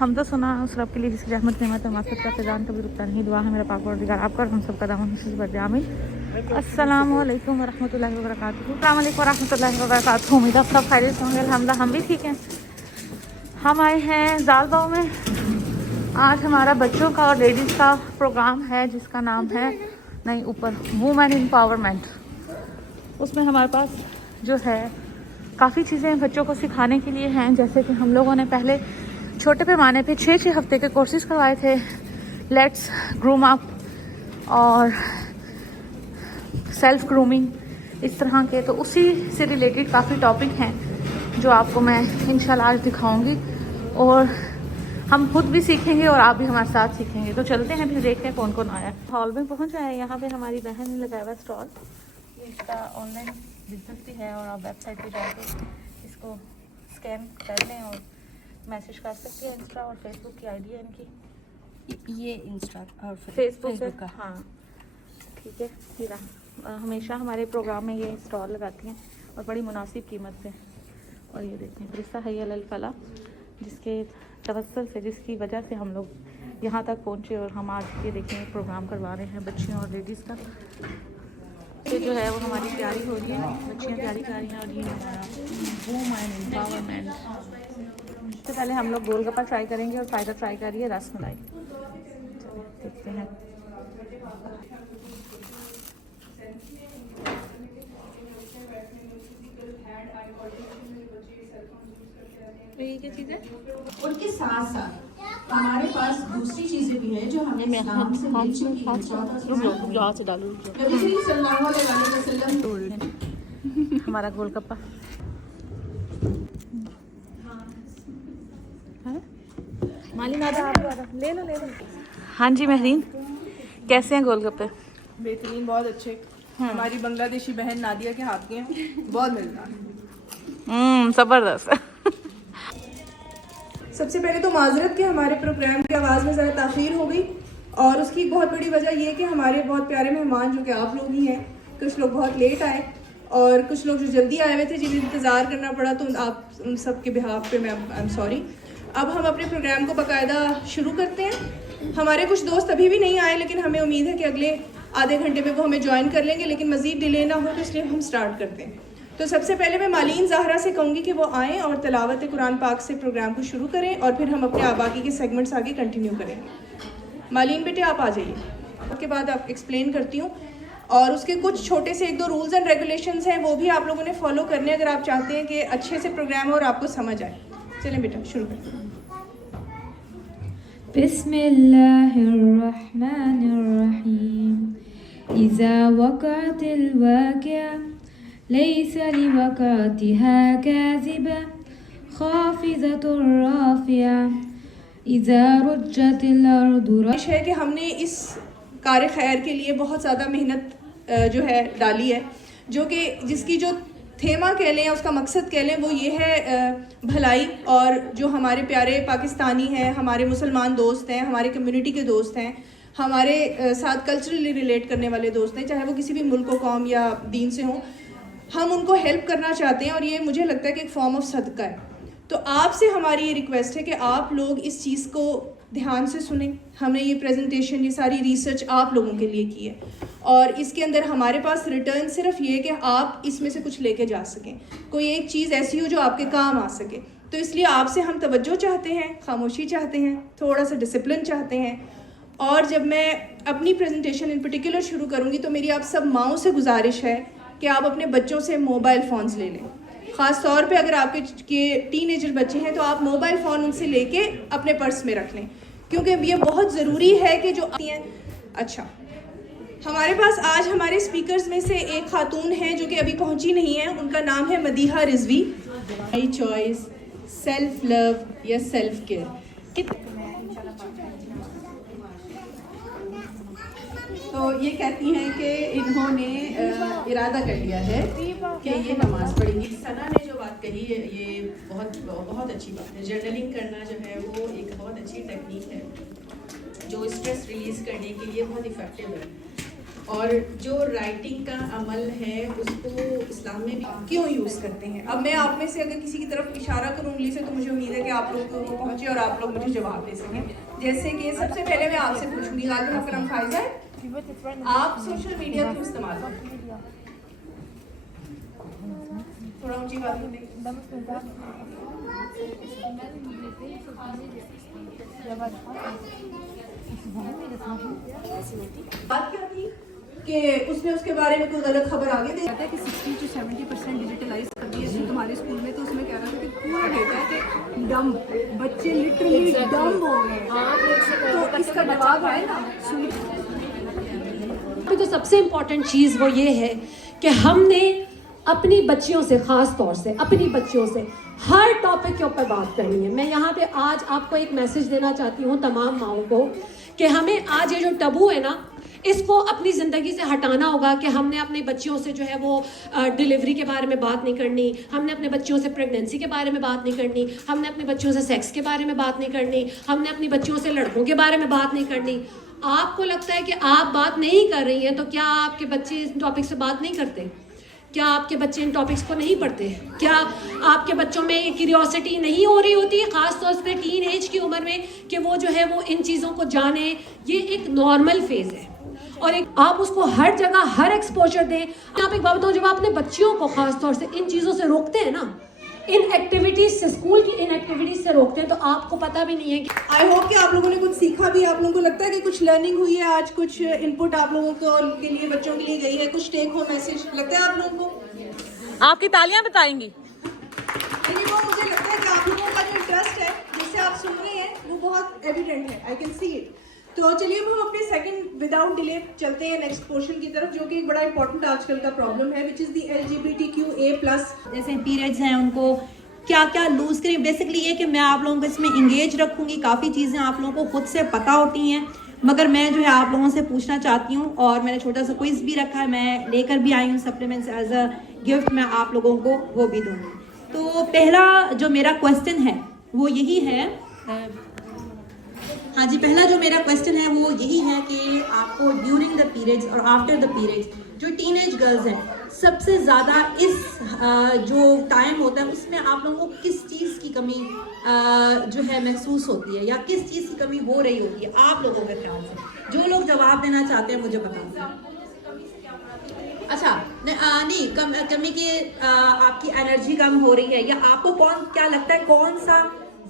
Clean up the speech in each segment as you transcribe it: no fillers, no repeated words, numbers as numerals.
हम तो सुना उस रब के लिए जिसकी रहमत नेमत है मासद का फिजान कभी रुकता नहीं। दुआ है मेरा पाक परवरदिगार आपका और हम सब का दामन खुशी बरदे आमीन। अस्सलाम वालेकुम वरहमतुल्लाहि वबरकातुहू। अस्सलाम वालेकुम वरहमतुल्लाहि वबरकातुहू। उम्मीद आप सब खैरियत से होंगे। अल्हम्दुलिल्लाह हम भी ठीक हैं। हम आए हैं जालबाव में। आज हमारा बच्चों का और लेडीज़ का प्रोग्राम है जिसका नाम है नहीं ऊपर वुमेन एम्पावरमेंट। उसमें हमारे पास जो है काफ़ी चीज़ें बच्चों को सिखाने के लिए हैं। जैसे कि हम लोगों ने पहले छोटे पैमाने पे 6-6 हफ्ते के कोर्सेज करवाए थे, लेट्स ग्रूम अप और सेल्फ ग्रूमिंग इस तरह के। तो उसी से रिलेटेड काफ़ी टॉपिक हैं जो आपको मैं इंशाल्लाह आज दिखाऊंगी और हम खुद भी सीखेंगे और आप भी हमारे साथ सीखेंगे। तो चलते हैं फिर देखते हैं कौन कौन आया। हॉल में पहुंच आए। यहाँ पे हमारी बहन ने लगाया हुआ स्टॉल। इसका ऑनलाइन बिजनेस भी है और आप वेबसाइट पे जाके इसको स्कैन कर लें और मैसेज कर सकते हैं। इंस्टा और फेसबुक की आईडी है इनकी। ये इंस्टा और फेसबुक का हाँ ठीक है। हीरा हमेशा हमारे प्रोग्राम में ये स्टॉल लगाती हैं और बड़ी मुनासिब कीमत पे। और ये देखें रिश्ता है अल फला, जिसके तवस्सुल से जिसकी वजह से हम लोग यहाँ तक पहुँचे और हम आज ये देखें प्रोग्राम करवा रहे हैं बच्चियों और लेडीज़ का। ये जो है वो हमारी तैयारी हो रही है, बच्चियाँ तैयारी कर रही हैं। और ये हमारा वुमेन एम्पावरमेंट। सबसे पहले हम लोग गोलगप्पा ट्राई करेंगे और फ़ायदा ट्राई करिए रसमलाई। देखते हैं। तो ये क्या चीज़ है? उनके साथ साथ हमारे पास दूसरी चीजें भी हैं जो हमें इस्लाम से मिल चुकी हैं। नबी सल्लल्लाहु अलैहि वसल्लम हमारा गोलगप्पा मालिन ले लो। हाँ जी महरीन, कैसे हैं गोलगप्पे? बेहतरीन, बहुत अच्छे। हमारी बांग्लादेशी बहन नादिया के हाथ के हैं, बहुत मजेदार। ज़बरदस्त। सबसे पहले तो माजरत कि हमारे प्रोग्राम की आवाज़ में ज़रा ताख़ीर हो गई और उसकी बहुत बड़ी वजह ये कि हमारे बहुत प्यारे मेहमान जो कि आप लोग ही हैं, कुछ लोग बहुत लेट आए और कुछ लोग जो जल्दी आए हुए थे जिन्हें इंतज़ार करना पड़ा, तो आप उन सब के बिहाफ पे मैं आई एम सॉरी। अब हम अपने प्रोग्राम को बाकायदा शुरू करते हैं। हमारे कुछ दोस्त अभी भी नहीं आए लेकिन हमें उम्मीद है कि अगले आधे घंटे में वो हमें ज्वाइन कर लेंगे, लेकिन मज़ीद डिले ना हो तो इसलिए हम स्टार्ट करते हैं। तो सबसे पहले मैं मालीन ज़हरा से कहूँगी कि वो आएँ और तिलावत कुरान पाक से प्रोग्राम को शुरू करें और फिर हम अपने बाकी के सेगमेंट्स आगे कंटिन्यू करेंगे। मालीन बेटे आप आ जाइए, उसके बाद आप एक्सप्लेन करती हूँ और उसके कुछ छोटे से 1-2 रूल्स एंड रेगुलेशंस हैं, वो भी आप लोगों ने फॉलो करने अगर आप चाहते हैं कि अच्छे से प्रोग्राम हो और आपको समझ आए। चलें बेटा शुरू करते हैं। बिस्मिल्लाहिर्रहमानिर्रहीम। इज़ा वक़अतिल वाक़िअह लैस लिवक़अतिहा काज़िबा ख़ाफ़िज़तुर राफ़िअह इज़ा रुज्जतिल अर्दु। है कि हमने इस कार्य खैर के लिए बहुत ज़्यादा मेहनत जो है डाली है, जो कि जिसकी जो थेमा कह लें, उसका मकसद कह लें, वो ये है भलाई। और जो हमारे प्यारे पाकिस्तानी हैं, हमारे मुसलमान दोस्त हैं, हमारे कम्युनिटी के दोस्त हैं, हमारे साथ कल्चरली रिलेट करने वाले दोस्त हैं, चाहे वो किसी भी मुल्क कौम या दीन से हों, हम उनको हेल्प करना चाहते हैं और ये मुझे लगता है कि एक फॉर्म ऑफ सदका है। तो आपसे हमारी ये रिक्वेस्ट है कि आप लोग इस चीज़ को ध्यान से सुनें। हमने ये प्रेजेंटेशन, ये सारी रिसर्च आप लोगों के लिए की है और इसके अंदर हमारे पास रिटर्न सिर्फ ये कि आप इसमें से कुछ लेके जा सकें, कोई एक चीज़ ऐसी हो जो आपके काम आ सके। तो इसलिए आपसे हम तवज्जो चाहते हैं, खामोशी चाहते हैं, थोड़ा सा डिसिप्लिन चाहते हैं। और जब मैं अपनी प्रेजेंटेशन इन पर्टिकुलर शुरू करूँगी तो मेरी आप सब माओं से गुजारिश है कि आप अपने बच्चों से मोबाइल फ़ोन्स ले लें। ख़ास तौर पे अगर आपके टीनेजर बच्चे हैं तो आप मोबाइल फ़ोन उनसे लेके अपने पर्स में रख लें, क्योंकि ये बहुत ज़रूरी है कि जो आती हैं। अच्छा, हमारे पास आज हमारे स्पीकर्स में से एक खातून हैं जो कि अभी पहुंची नहीं है। उनका नाम है Madiha Rizvi. My choice, self love या सेल्फ केयर। तो ये कहती हैं कि इन्होंने इरादा कर लिया है कि ये नमाज़ पढ़ेंगी। सना ने जो बात कही है ये बहुत अच्छी बात है। जर्नलिंग करना जो है वो एक बहुत अच्छी टेक्निक है जो स्ट्रेस रिलीज़ करने के लिए बहुत इफ़ेक्टिव है। और जो राइटिंग का अमल है उसको इस्लाम में भी क्यों यूज़ करते हैं। अब मैं आप में से अगर किसी की तरफ इशारा करूँ उंगली से तो मुझे उम्मीद है कि आप लोगों को वो पहुँचे और आप लोग मुझे जवाब दे सकें। जैसे कि सबसे पहले मैं आपसे पूछूंगी, गालिब अकरम फायजा, आप सोशल मीडिया क्यों इस्तेमाल करते हैं? थोड़ा ऊंची बात नहीं। बात क्या थी कि उसने उसके बारे में कोई गलत खबर आगे दे है कि 60 से 70% डिजिटलाइज कर दिया है तुम्हारे स्कूल में, तो उसमें कह रहा था कि पूरा डेटा है कि डम बच्चे लिटरली डम हो गए, तो इसका जवाब है ना तो सबसे इम्पॉर्टेंट चीज़ वो ये है कि हमने अपनी बच्चियों से, ख़ास तौर से अपनी बच्चियों से हर टॉपिक के ऊपर बात करनी है। मैं यहाँ पे आज आपको एक मैसेज देना चाहती हूँ तमाम माओं को कि हमें आज ये जो टबू है ना, इसको अपनी ज़िंदगी से हटाना होगा कि हमने अपने बच्चियों से जो है वो डिलीवरी के बारे में बात नहीं करनी, हमने अपने बच्चियों से प्रेगनेंसी के बारे में बात नहीं करनी, हमने अपने बच्चियों से सेक्स के बारे में बात नहीं करनी, हमने अपनी बच्चियों से लड़कों के बारे में बात नहीं करनी। आपको लगता है कि आप बात नहीं कर रही हैं, तो क्या आपके बच्चे इस टॉपिक से बात नहीं करते? क्या आपके बच्चे इन टॉपिक्स को नहीं पढ़ते? क्या आपके बच्चों में ये क्यूरियोसिटी नहीं हो रही होती है, ख़ासतौर से टीन एज की उम्र में, कि वो जो है वो इन चीज़ों को जाने? ये एक नॉर्मल फेज़ है और एक आप उसको हर जगह हर एक्सपोजर दें। आप एक बात बताऊँ, जब आप अपने बच्चियों को ख़ासतौर से इन चीज़ों से रोकते हैं ना, इन एक्टिविटीज़ से, स्कूल की इन एक्टिविटीज़ से रोकते हैं, तो आपको पता भी नहीं है कि आई होप कि आप लोगों ने कुछ सीखा भी। आप लोगों को लगता है कि कुछ लर्निंग हुई है आज, कुछ इनपुट आप लोगों को के लिए, बच्चों के लिए गई है, कुछ टेक होम मैसेज लगता है आप लोगों को? आपकी तालियां बताएंगी। लेकिन वो मुझे लगता है कि आप लोगों का जो इंटरेस्ट है जिससे आप सुन रहे हैं वो बहुत एविडेंट है, आई कैन सी इट। तो चलिए अब हम अपने सेकंड विदाउट डिले चलते हैं नेक्स्ट पोर्शन की तरफ, जो कि एक बड़ा इंपॉर्टेंट आजकल का प्रॉब्लम है, विच इज़ दी LGBTQA+। जैसे पीरियड्स हैं उनको क्या क्या लूज़ करें। बेसिकली ये कि मैं आप लोगों को इसमें इंगेज रखूँगी, काफ़ी चीज़ें आप लोगों को खुद से पता होती हैं, मगर मैं जो है आप लोगों से पूछना चाहती हूँ, और मैंने छोटा सा क्विज़ भी रखा है, मैं लेकर भी आई हूँ सप्लीमेंट्स एज अ गिफ्ट, मैं आप लोगों को वो भी दूँगी। तो पहला जो मेरा क्वेश्चन है वो यही है, हाँ जी, पहला जो मेरा क्वेश्चन है वो यही है कि आपको ड्यूरिंग द पीरियड्स और आफ्टर द पीरियड्स जो टीनेज गर्ल्स हैं, सबसे ज़्यादा इस जो टाइम होता है उसमें आप लोगों को किस चीज़ की कमी जो है महसूस होती है, या किस चीज़ की कमी हो रही होती है आप लोगों के ख्याल से? जो लोग जवाब देना चाहते हैं मुझे बता दें। अच्छा, नहीं, कमी की आपकी एनर्जी कम हो रही है, या आपको क्या लगता है कौन सा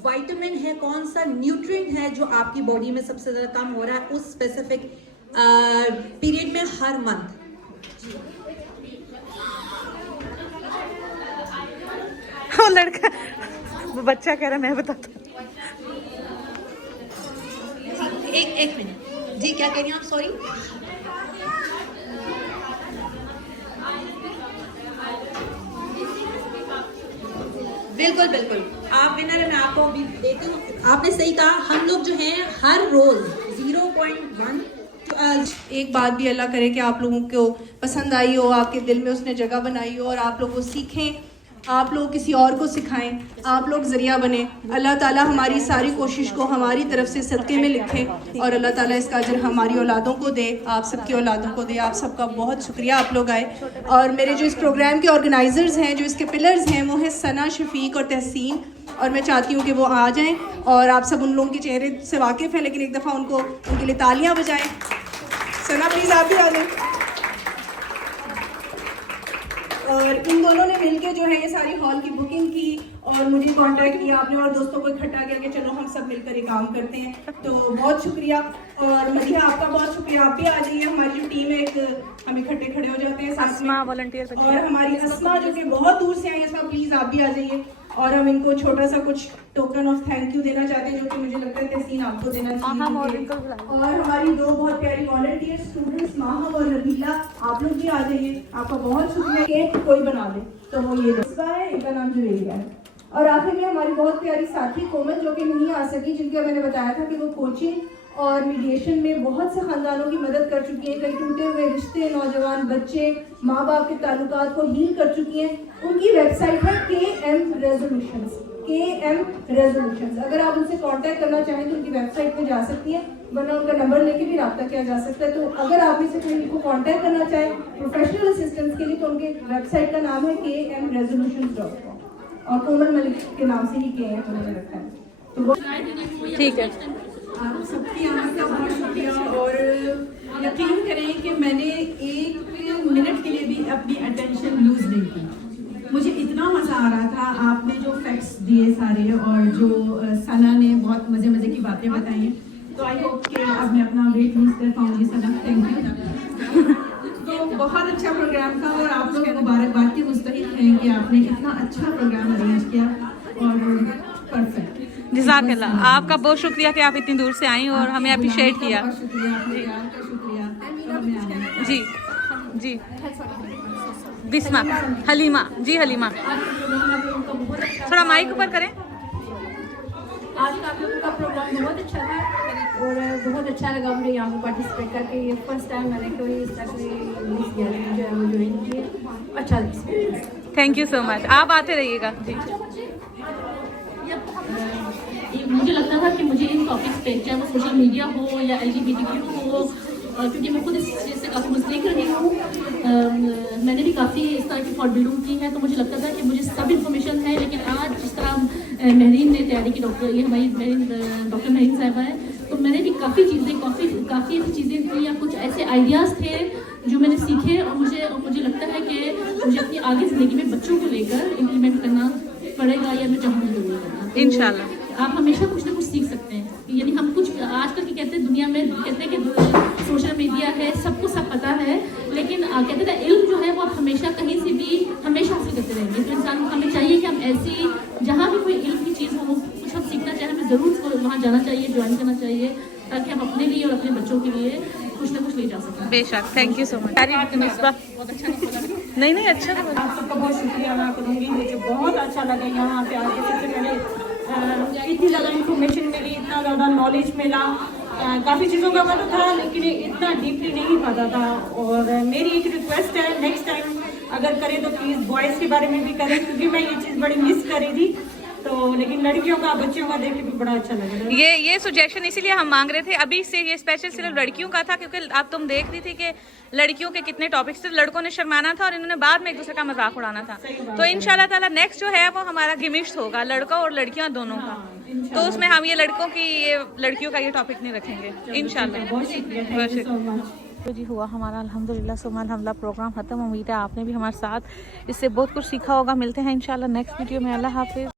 विटामिन है, कौन सा न्यूट्रिएंट है जो आपकी बॉडी में सबसे ज़्यादा कम हो रहा है उस स्पेसिफिक पीरियड में हर मंथ? वो लड़का, वो बच्चा कह रहा है, मैं बताता हूँ। एक मिनट जी, क्या कह रही हैं आप? सॉरी। बिल्कुल बिल्कुल, आप विनर है, मैं आपको अभी देती हूँ। आपने सही कहा, हम लोग जो हैं हर रोज 0.1। एक बात भी अल्लाह करे कि आप लोगों को पसंद आई हो, आपके दिल में उसने जगह बनाई हो, और आप लोग वो सीखें, आप लोग किसी और को सिखाएं, आप लोग ज़रिया बने। अल्लाह ताला हमारी सारी कोशिश को हमारी तरफ से सदक़े में लिखे, और अल्लाह ताला इसका अजर हमारी औलादों को दे, आप सबकी औलादों को दे। आप सबका बहुत शुक्रिया, आप लोग आए। और मेरे जो इस प्रोग्राम के ऑर्गेनाइज़र्स हैं, जो इसके पिलर्स हैं, वो हैं सना, शफीक और तहसीन, और मैं चाहती हूँ कि वो आ जाएँ, और आप सब उन लोगों के चेहरे से वाकिफ़ हैं, लेकिन एक दफ़ा उनके लिए तालियाँ बजाएँ। सना प्लीज़ आप भी आ जाएँ। और इन दोनों ने मिलके जो है ये सारी हॉल की बुकिंग की, और मुझे कांटेक्ट किया आपने, और दोस्तों को इकट्ठा किया कि चलो हम सब मिलकर ये काम करते हैं। तो बहुत शुक्रिया, और मदिहा आपका बहुत शुक्रिया, आप भी आ जाइए। हमारी जो टीम है, एक हम इकट्ठे खड़े हो जाते हैं साथ में, वॉलंटियर, और हमारी अस्मा जो कि बहुत दूर से आई, अस्मा प्लीज़ आप भी आ जाइए। और हम इनको छोटा सा कुछ टोकन ऑफ थैंक यू देना चाहते हैं, जो कि मुझे लगता है तहसीन आपको देना चाहिए। और हमारी दो बहुत प्यारी वॉलंटियर स्टूडेंट्स माहब और नबीला, आप लोग भी आ जाइए। आपका बहुत शुक्रिया। केक कोई बना दे तो वो ये है, इनका नाम जुवेरिया है। और आखिर में हमारी बहुत प्यारी साथी कोमल, जो कि नहीं आ सकी, जिनका मैंने बताया था कि वो कोचिंग और मीडिएशन में बहुत से ख़ानदानों की मदद कर चुकी हैं, कई टूटे हुए रिश्ते, नौजवान बच्चे, माँ बाप के ताल्लुकात को हील कर चुकी हैं। उनकी वेबसाइट है KM Resolutions, KM Resolutions। अगर आप उनसे कांटेक्ट करना चाहें तो उनकी वेबसाइट पे जा सकती हैं, वरना उनका नंबर लेके भी रब्ता किया जा सकता है। तो अगर आप इसे कोई को कांटेक्ट करना चाहें प्रोफेशनल असिस्टेंस के लिए तो उनके वेबसाइट का नाम है kmresolutions.com और कोमल मलिक के नाम से ही KM उन्होंने रखा है। तो वो ठीक है। आप सबकी आमद का बहुत शुक्रिया और यकीन करें कि मैंने 1 मिनट के लिए भी अपनी अटेंशन लूज नहीं की। मुझे इतना मज़ा आ रहा था, आपने जो फैक्ट्स दिए सारे और जो सना ने बहुत मज़े की बातें बताई हैं, तो आई होप कि अब मैं अपना वेट लूज कर पाऊंगी। सना, थैंक यू। तो बहुत अच्छा प्रोग्राम था और आप लोग मुबारकबाद के मुस्तहिक हैं कि आपने इतना अच्छा प्रोग्राम अरेंज किया और परफेक्ट। जज़ाकल्लाह, आपका बहुत शुक्रिया कि आप इतनी दूर से आई और हमें अप्रिशिएट किया। बहुत शुक्रिया, आपका प्यार का शुक्रिया। जी जी, बिस्मा, हलीमा जी, हलीमा थोड़ा माइक ऊपर करें। आज का आप लोगों का प्रोग्राम बहुत अच्छा था और बहुत अच्छा लगा मुझे यहाँ पर पार्टिसिपेट करके। ये फर्स्ट टाइम मैंने कोई इस तरह से मिस गैलरी जो है वो ज्वाइन किए। अच्छा experience. Thank you so much, आप आते रहिएगा जी। मुझे लगता था कि मुझे इन टॉपिक्स पे, चाहे वो सोशल मीडिया हो या LGBTQ हो, क्योंकि मैं खुद इस चीज़ से काफ़ी मुस्तैद रही हूँ, मैंने भी काफ़ी इस तरह की फॉर बिलोंग की है, तो मुझे लगता था कि मुझे सब इन्फॉर्मेशन है। लेकिन आज जिस तरह महरीन ने तैयारी की, ये हमारी डॉक्टर महरीन साहिबा है, तो मैंने भी काफ़ी काफ़ी ऐसी चीज़ें थी या कुछ ऐसे आइडियाज़ थे जो मैंने सीखे और मुझे लगता है कि मुझे अपनी आगे ज़िंदगी में बच्चों को लेकर इम्प्लीमेंट करना पड़ेगा या मैं चाहूँगी जरूर करना। तो इंशाल्लाह आप हमेशा कुछ ना कुछ सीख सकते हैं। यानी हम कुछ आजकल की कहते हैं दुनिया में कहते हैं कि सोशल मीडिया है, सबको सब पता है, लेकिन कहते हैं इल्म जो है वो आप हमेशा कहीं से भी हमेशा हासिल करते रहेंगे। तो इंसान को हमें चाहिए कि हम ऐसी जहाँ भी कोई इल्म की चीज़ हो, कुछ हम सीखना चाहें, हमें ज़रूर वहाँ जाना चाहिए, ज्वाइन करना चाहिए, ताकि हम अपने लिए और अपने बच्चों के लिए कुछ ना कुछ ले जा सकें। बेशक, थैंक यू सो मच। नहीं अच्छा लगा। आप सबका बहुत शुक्रिया अदा करूँगी। मुझे बहुत अच्छा लगा यहाँ पे आके। सबसे पहले इतनी ज़्यादा इन्फॉर्मेशन मिली, इतना ज़्यादा नॉलेज मिला। काफ़ी चीज़ों का पता था लेकिन इतना डीपली नहीं पता था। और मेरी एक रिक्वेस्ट है, नेक्स्ट टाइम अगर करें तो प्लीज़ बॉयज़ के बारे में भी करें, क्योंकि मैं ये चीज़ बड़ी मिस कर रही थी। तो लेकिन लड़कियों का, बच्चों का देख के भी बड़ा अच्छा लग रहा है। ये सजेशन इसीलिए हम मांग रहे थे अभी से। ये स्पेशल सिर्फ लड़कियों का था, क्योंकि अब तुम देख रही थी कि लड़कियों के कितने टॉपिक्स थे। लड़कों ने शर्माना था और इन्होंने बाद में एक दूसरे का मजाक उड़ाना था। तो इंशाल्लाह ताला नेक्स्ट जो है वो हमारा गिमिश्त होगा, लड़का और लड़कियां दोनों का। तो उसमें हम ये लड़कियों का ये टॉपिक नहीं रखेंगे इंशाल्लाह। बहुत शुक्रिया। तो जी हुआ हमारा अल्हम्दुलिल्लाह सुम्मा अल्हम्दुलिल्लाह प्रोग्राम ख़त्म। उम्मीद है आपने भी हमारे साथ इससे बहुत कुछ सीखा होगा। मिलते हैं इंशाल्लाह नेक्स्ट वीडियो में। अल्लाह हाफिज़।